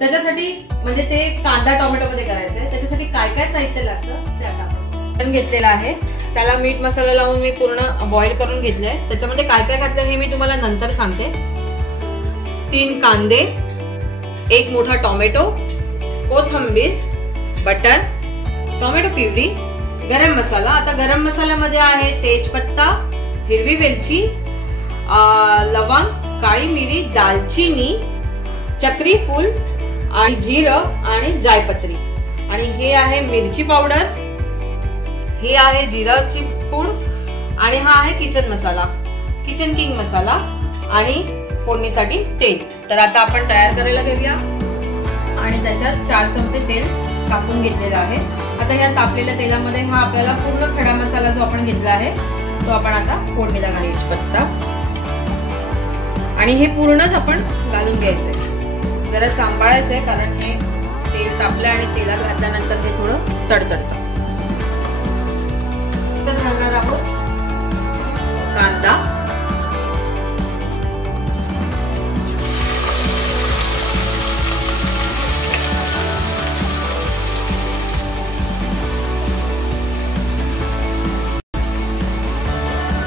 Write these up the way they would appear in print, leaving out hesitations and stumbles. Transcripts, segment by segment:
त्याच्यासाठी म्हणजे ते कांदा टोमॅटो मध्ये करायचंय, त्याच्यासाठी काय काय साहित्य लागतं ते आता आपण घेतलेलं आहे. त्याला मीठ मसाला लावून मी पूर्ण बॉईल करून घेतलंय. त्याच्यामध्ये काय काय घातलं हे मी तुम्हाला नंतर सांगते. 3 कांदे, 1 मोठा टोमॅटो, कोथिंबीर, बटर, टोमॅटो प्युरी, गरम मसाला. आता गरम मसाल्यामध्ये आहे तेजपत्ता, हिरवी वेलची, लवंग, काळी मिरी, दालचिनी, चक्री फूल आणि जिरं आणि जायपत्री. आणि हे आहे मिरची पावडर, हे आहे जिराची पूड आणि हा आहे किचन मसाला, किचन किंग मसाला आणि फोडणीसाठी तेल. तर आता आपण तयार करायला घेऊया. आणि त्याच्यात 4 चमचे तेल टाकून घेतलेलं आहे. आता ह्या तापलेल्या तेलामध्ये हा आपल्याला पूर्ण खडा मसाला जो आपण घेतला आहे तो आपण आता फोडणीला घालायचा पत्ता आणि हे पूर्णच आपण घालून घ्यायचंय. जरा सांभाळायचंय कारण हे तेल तापलं आणि तेलात घातल्यानंतर हे थोडं तडतडतं. तर घालणार आहोत कांदा,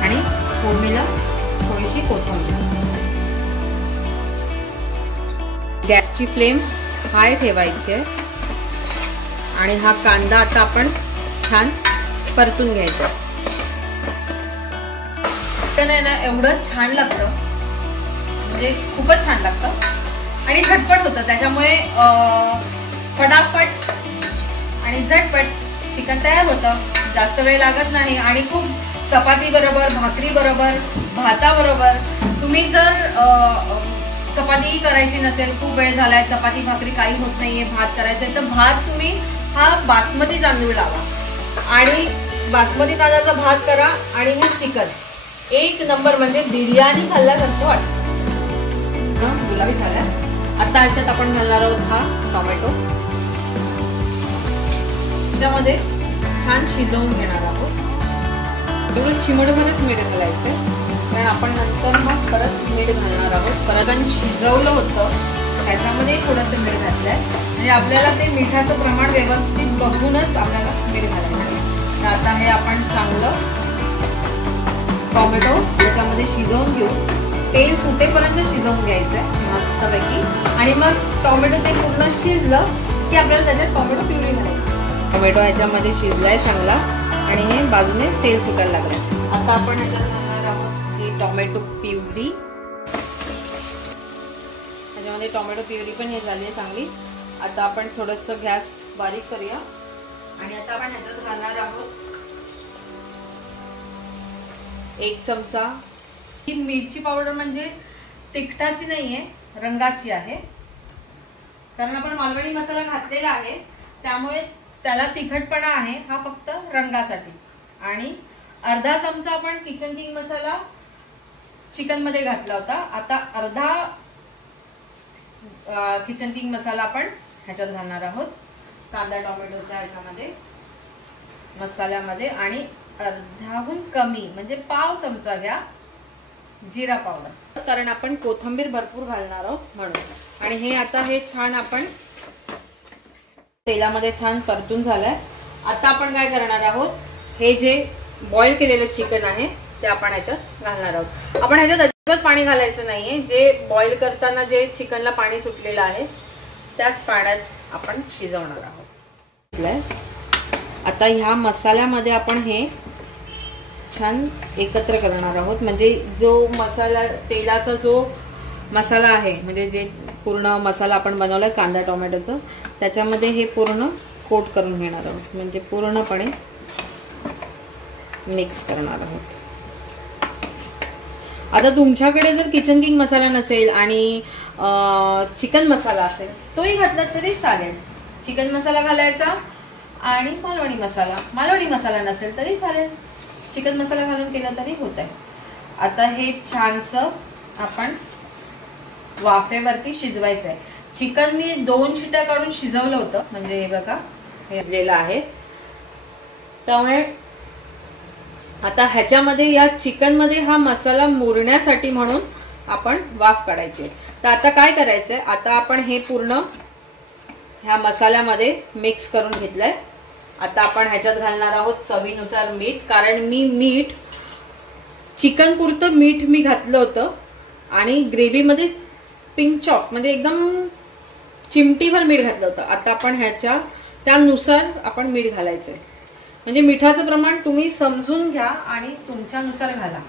आणि फोडणीला थोडीशी कोथिंबीर. गॅसची फ्लेम हाय ठेवायची आहे आणि हा कांदा आता आपण छान परतून घ्यायचा. चिकन आहे ना एवढं छान लागतं, म्हणजे खूपच छान लागतं आणि झटपट होतं. त्याच्यामुळे फटाफट आणि झटपट चिकन तयार होतं, जास्त वेळ लागत नाही. आणि खूप चपाती बरोबर, भाकरी बरोबर, भाताबरोबर. तुम्ही जर चपाती करायची नसेल, खूप वेळ झालाय, चपाती भाकरी काही होत नाहीये, भात करायचंय, तर भात तुम्ही हा बासमती तांदूळ लावा आणि बासमती तांदळाचा भात करा आणि हे चिकन एक नंबर, म्हणजे बिर्याणी खाल्ल्यासारखं वाटतं. गुलाबी झाल्या. आता ह्याच्यात आपण घालणार आहोत हा टोमॅटो. त्याच्यामध्ये छान शिजवून घेणार आहोत. एवढं चिमडभरच मीठ घालायचंय कारण आपण नंतर मग परत मीठ घालणार आहोत. परत आणि शिजवलं होतं त्याच्यामध्ये थोडंसं मीठ घातलंय, म्हणजे आपल्याला ते मिठाचं प्रमाण व्यवस्थित बघूनच आपल्याला मीठ घालायचं आहे. तर आता हे आपण चांगलं टोमॅटो त्याच्यामध्ये शिजवून घेऊ. तेल सुटेपर्यंत शिजवून घ्यायचंय मस्तपैकी. आणि मग टोमॅटो ते पूर्ण शिजलं की आपल्याला त्याच्यात टोमॅटो प्युरी घालायची. टोमॅटो ह्याच्यामध्ये शिजलाय चांगला आणि हे बाजूने तेल सुटायला लागलंय. आता आपण ह्याच्यात घालणार आहोत ही टोमॅटो प्युरी. ह्याच्यामध्ये टोमॅटो प्युरी पण हे झाली आहे चांगली. आता आपण थोडंसं गॅस बारीक करूया आणि आता आपण ह्याच्यात घालणार आहोत 1 चमचा ही मिरची पावडर. म्हणजे तिखटाची नाहीये, रंगाची आहे. कारण आपण मालवणी मसाला घातलेला आहे त्यामुळे त्याला तिखटपणा आहे, हा फक्त रंगासाठी. आणि अर्धा चमचा आपण किचन किंग मसाला चिकन मध्ये घातला होता. आता अर्धा किचन किंग मसाला आपण ह्याच्यात घालणार आहोत कांदा टोमॅटोच्या ह्याच्यामध्ये मसाल्यामध्ये. आणि अर्ध्याहून कमी म्हणजे पाव चमचा घ्या जिरा पावडर, कारण आपण कोथिंबीर भरपूर घालणार आहोत म्हणून. आणि हे आता हे छान आपण तेलामध्ये छान परतून झालंय. आता आपण काय करणार आहोत, हे जे बॉईल केलेलं चिकन आहे ते आपण ह्याच्यात घालणार आहोत. आपण ह्याच्यात अजिबात पाणी घालायचं नाहीये. जे बॉईल करताना जे चिकनला पाणी सुटलेलं आहे त्याच पाण्यात आपण शिजवणार आहोत. आता ह्या मसाल्यामध्ये आपण हे छान एकत्र करणार आहोत. म्हणजे जो मसाला तेलाचा जो मसाला आहे, म्हणजे जे पूर्ण मसाला आपण बनवलाय कांदा टोमॅटोचा, त्याच्यामध्ये हे पूर्ण कोट करून घेणार आहोत. म्हणजे पूर्णपणे मिक्स करणार आहोत. आता तुमच्याकडे जर किचन किंग मसाला नसेल आणि चिकन मसाला असेल तोही घातला तरी चालेल. चिकन मसाला घालायचा आणि मालवणी मसाला नसेल तरी चालेल, चिकन मसाला घालून केला तरी होत आहे. आता हे छानसं आपण वाफेवरती शिजवायचं आहे. चिकन मी 2 शिट्या काढून शिजवलं होतं, म्हणजे हे बघा हे शिजलेलं आहे. त्यामुळे आता ह्याच्यामध्ये या चिकन मध्ये हा मसाला मुरण्यासाठी म्हणून आपण वाफ काढायची. तर आता काय करायचंय, आता आपण हे पूर्ण ह्या मसाल्यामध्ये मिक्स करून घेतलंय. आता आपण ह्याच्यात घालणार आहोत चवीनुसार मीठ, कारण मी मीठ चिकन पुरतं मीठ मी घातलं होतं आणि ग्रेव्हीमध्ये पिंच ऑफ म्हणजे एकदम चिमटीभर मीठ घातलं होतं. आता आपण ह्याच्या त्यानुसार आपण मीठ घालायचंय. म्हणजे मिठाचं प्रमाण तुम्ही समजून घ्या आणि तुमच्यानुसार घाला.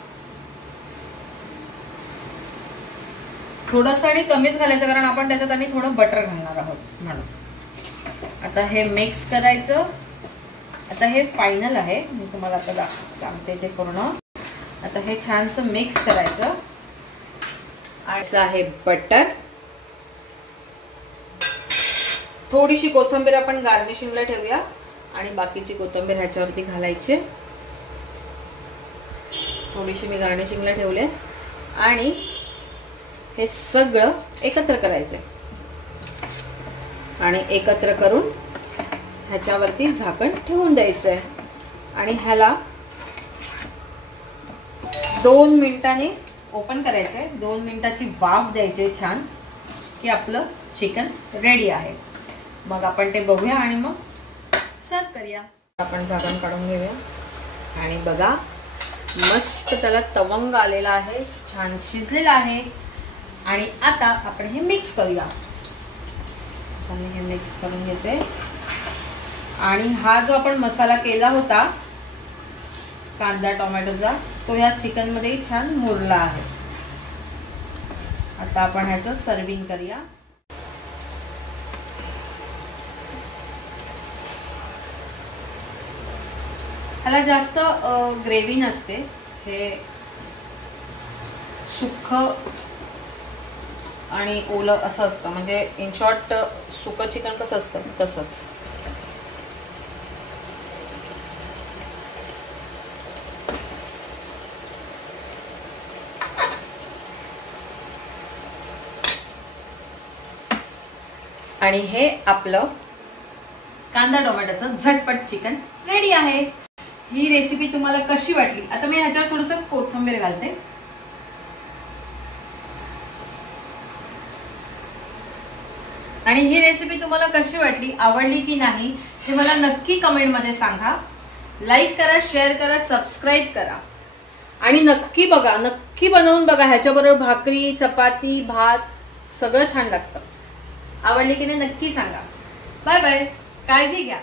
थोडंसं आणि कमीच घालायचं, कारण आपण त्याच्यात आणि थोडं बटर घालणार आहोत म्हणून. आता हे मिक्स करायचं. आता हे फायनल आहे, मी तुम्हाला आता सांगते ते पूर्ण. आता हे छानसं मिक्स करायचं. असं आहे बटर. थोडीशी कोथिंबीर आपण गार्निशिंगला ठेवूया आणि बाकीची कोथिंबीर ह्याच्यावरती घालायची. थोडीशी मी गार्निशिंगला ठेवले आणि हे सगळं एकत्र करायचंय आणि एकत्र करून ह्याच्यावरती झाकण ठेवून द्यायचंय आणि ह्याला 2 मिनिटांनी ओपन करायचंय. 2 मिनिटाची वाफ द्यायची छान, की आपलं चिकन रेडी आहे. मग आपण ते बघूया आणि मग सर्व करूया. आपण झाकण काढून घेऊया आणि बघा मस्त त्याला तवंग आलेला आहे, छान शिजलेला आहे. आणि आता आपण हे मिक्स करूया. मी हे मिक्स करून घेते आणि हा जो आपण मसाला केला होता कांदा टोमॅटोचा, तो ह्या चिकन मध्ये छान मुरला आहे. आता आपण ह्याचं सर्विंग करूया. ह्याला जास्त ग्रेव्ही नसते, हे सुक्क आणि ओलं असं असतं. म्हणजे इन शॉर्ट सुकं चिकन कसं असतं तसंच. आणि हे आपलं कांदा टोमॅटोचं झटपट चिकन रेडी आहे. ही रेसिपी तुम्हाला कशी वाटली? आता मी ह्याच्यावर थोडंसं कोथिंबीर घालते. आणि ही रेसिपी तुम्हाला कशी वाटली, आवडली की नाही हे मला नक्की कमेंटमध्ये सांगा. लाईक करा, शेअर करा, सबस्क्राईब करा आणि नक्की बघा, नक्की बनवून बघा. ह्याच्याबरोबर भाकरी, चपाती, भात सगळं छान लागतं. आवडली की नाही नक्की सांगा. बाय बाय, काळजी घ्या.